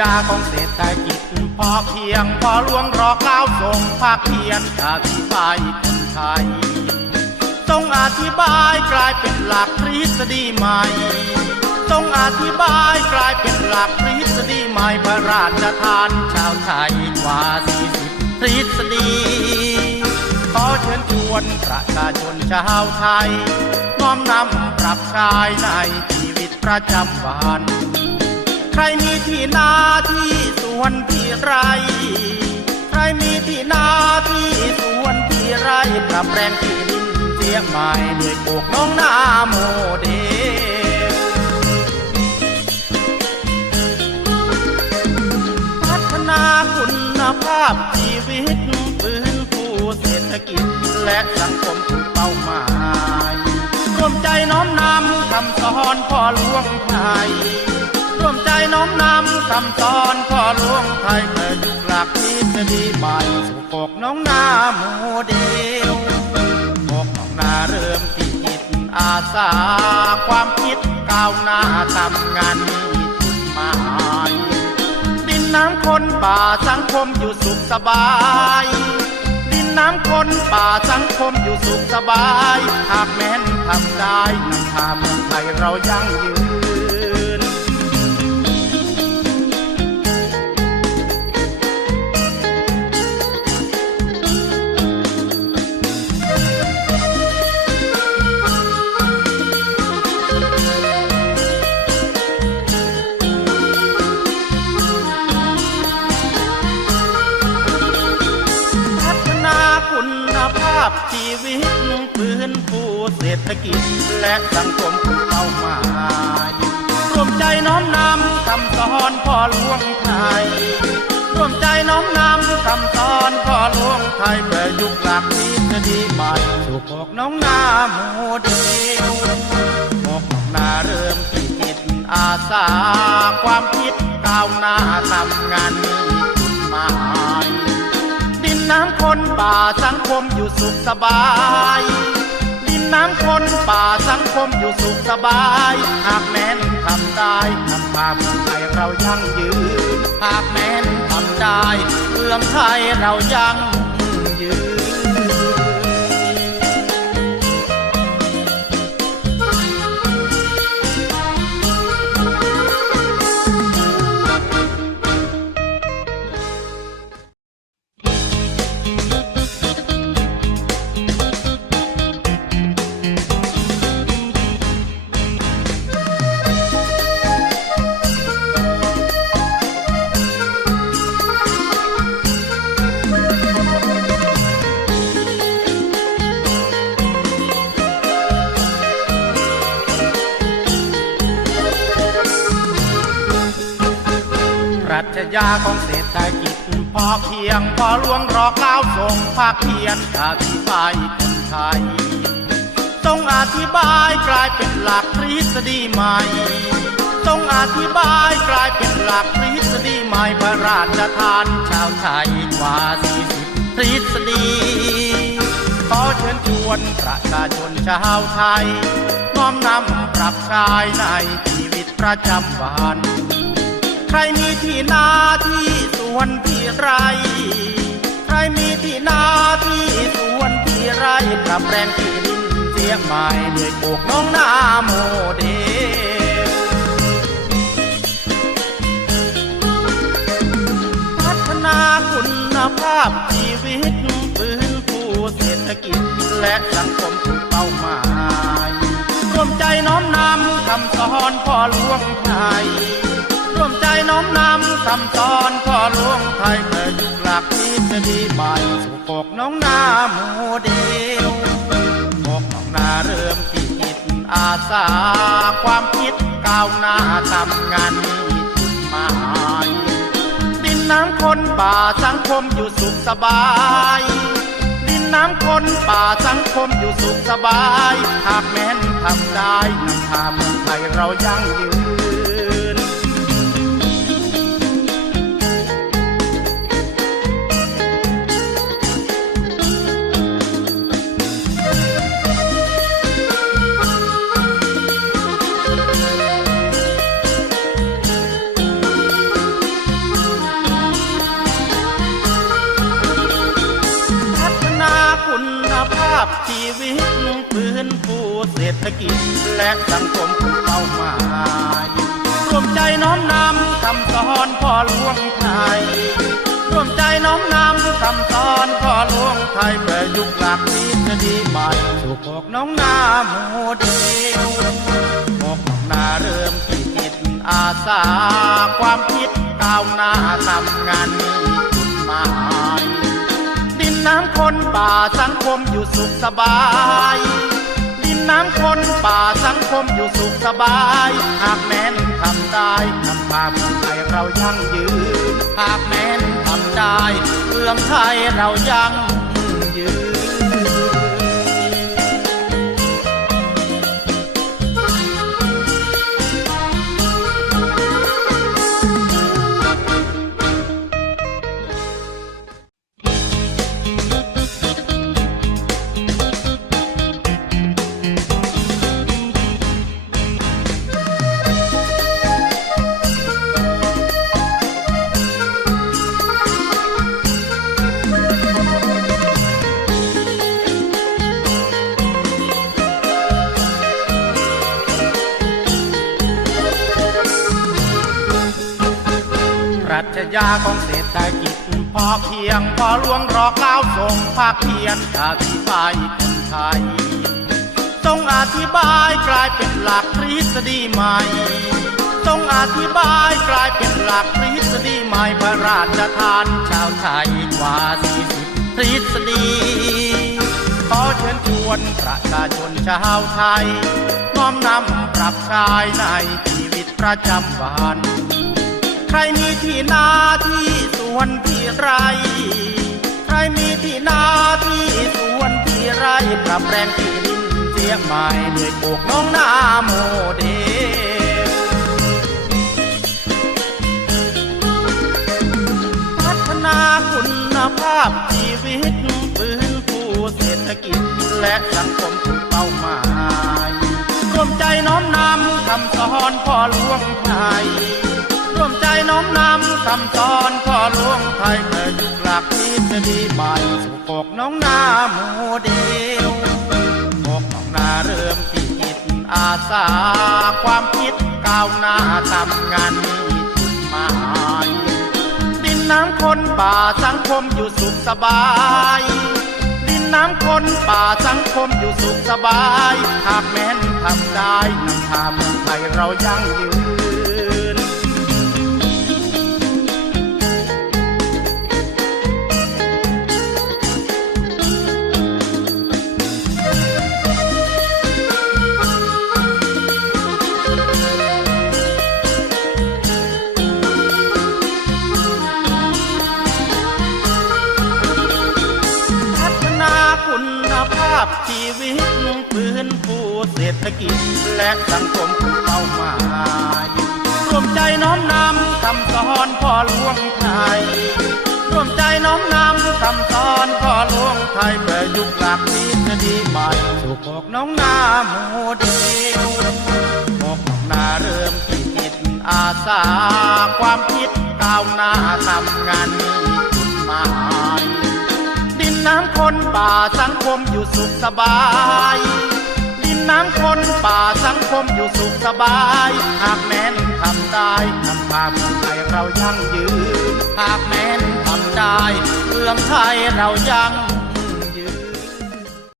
ยาของเศรษฐกิจพอเพียงพอหลวงรอก้าทรงภาคเพียรอธิบายคนไทยต้องอธิบายกลายเป็นหลักทฤษฎีใหม่ต้องอธิบายกลายเป็นหลักทฤษฎีใหม่พระราชทานชาวไทยกว่า40ทฤษฎีขอเชิญชวนประชาชนชาวไทยน้อมนำปรับใช้ในชีวิตประจำวัน ใครมีที่นาที่สวนที่ไร ใครมีที่นาที่สวนที่ไรปรับแปลงที่ดินเสียใหม่ด้วยปลูกน้องนาโมเดลพัฒนาคุณภาพชีวิตฟื้นฟูเศรษฐกิจและสังคมคือเป้าหมายร่วมใจน้อมนำคำสอนพ่อหลวงไทย ร่วมใจน้อมนำคำสอนพ่อหลวงไทยประยุต์หลักทฤษฎีใหม่สู่ปกน้องนาโมเดลปกน้องนาเริ่มที่จิตอาสาความคิดก้าวหน้าทำงานมีจุดหมายดินน้ำคนป่าสังคมอยู่สุขสบายดินน้ำคนป่าสังคมอยู่สุขสบาย หากแม้นทำได้นำพาเมืองไทยเรายั่งยืน กิจและสังคมเป้าหมายร่วมใจน้อมนำคำสอนพ่อหลวงไทยร่วมใจน้อมนำคำสอนพ่อหลวงไทยประยุกต์หลักทฤษฎีใหม่สู่พวกน้องนาโมเดลพวกน้องนาเริ่มที่จิตอาสาความคิดก้าวหน้าทำงานมีจุดหมายดินน้ำคนป่าสังคมอยู่สุขสบาย น้ำคนป่าสังคมอยู่สุขสบาย หากแม้นทำได้นำพาเมืองไทยเรายั่งยืน หากแม้นทำได้เมืองไทยเรายั่งยืน ชญาของเศรษฐกิจพอเพียงพอหลวงรอเก้าทรงภาคเพียรอธิบายคนไทยต้องอธิบายกลายเป็นหลักทฤษฎีใหม่ต้องอธิบายกลายเป็นหลักทฤษฎีใหม่พระราชทานชาวไทยกว่า40ทฤษฎีขอเชิญชวนประชาชนชาวไทยน้อมนำปรับใช้ในชีวิตประจำวัน ใครมีที่นาที่สวนที่ไร ใครมีที่นาที่สวนที่ไรปรับแปลงที่ดินเสียใหม่ด้วยปลูกน้องนาโมเดลพัฒนาคุณภาพชีวิตฟื้นฟูเศรษฐกิจและสังคมคือเป้าหมายร่วมใจน้อมนำคำสอนพ่อหลวงไทย ร่วมใจน้อมนำคำสอนพ่อหลวงไทยประยุกต์หลักทฤษฎีใหม่สู่ปกน้องนาโมเดลปกน้องนาเริ่มที่จิตอาสา ความคิดก้าวหน้าทำงานมีจุดหมายดินน้ำคนป่าสังคมอยู่สุขสบายดินน้ำคนป่าสังคมอยู่สุขสบาย หากแม้นทำได้นำพาเมืองไทยเรายั่งยืน ชีวิตฟื้นฟูเศรษฐกิจ และสังคมเป้าหมายร่วมใจน้อมนำคำสอนพ่อหลวงไทยร่วมใจน้อมนำคำสอนพ่อหลวงไทยประยุกต์หลักทฤษฎีใหม่สู่พวกน้องนาโมเดลพวกน้องนาเริ่มคิดจิตอาสาความคิดก้าวหน้าทำงานมี ป่าสังคมอยู่สุขสบาย ดินน้ำคนป่าสังคมอยู่สุขสบาย หากแม้นทำได้นำพาเมืองไทยเรายั่งยืน หากแม้นทำได้เมืองไทยเรายั่ง ชญาของเศรษฐกิจพอเพียงพอหลวงรอเกล้าวทรงภาคเพียรอธิบายคนไทยทรงอธิบายกลายเป็นหลักทฤษฎีใหม่ทรงอธิบายกลายเป็นหลักทฤษฎีใหม่พระราชทานชาวไทยกว่าสี่สิบทฤษฎีขอเชิญชวนประชาชนชาวไทยน้อมนำปรับใช้ในชีวิตประจำวัน รมีที่นาที่สวนที่ไร ใครมีที่นาที่สวนที่ไร ปรับแปลงที่ดินเสียใหม่ด้วยปลูกน้องนาโมเดลพัฒนาคุณภาพชีวิตฟื้นฟูเศรษฐกิจและสังคมถูกเป้าหมายร่วมใจน้อมนำคำสอนพ่อหลวงไทย น้อมนำคำสอนพ่อหลวงไทยประยุกต์หลักทฤษฎีใหม่สู่ปกน้องนาโมเดลปกน้องนาเริ่มที่จิตอาสาความคิดก้าวหน้าทำงานมีจุดหมายดินน้ำคนป่าสังคมอยู่สุขสบายดินน้ำคนป่าสังคมอยู่สุขสบายหากแม้นทำได้นำพาเมืองไทยเรายั่งยืน พชีวิตฟื้นฟูเศรษฐกิจ และสังคมเป้าหมายร่วมใจน้อมนำคำสอนพ่อหลวงไทยร่วมใจน้อมนำคำสอนพ่อหลวงไทยประยุกต์หลักทฤษฎีใหม่สู่พวกน้องนาโมเดลพวกน้องนาเริ่มที่จิตอาสาความคิดก้าวหน้าทำงานมีจุดหมาย นน้ำคนป่าสังคมอยู่สุขสบายดินน้ำคนป่าสังคมอยู่สุขสบาย หากแม้นทำได้นำพาเมืองไทยเรายั่งยืน หากแม้นทำได้เมืองไทยเรายั่ง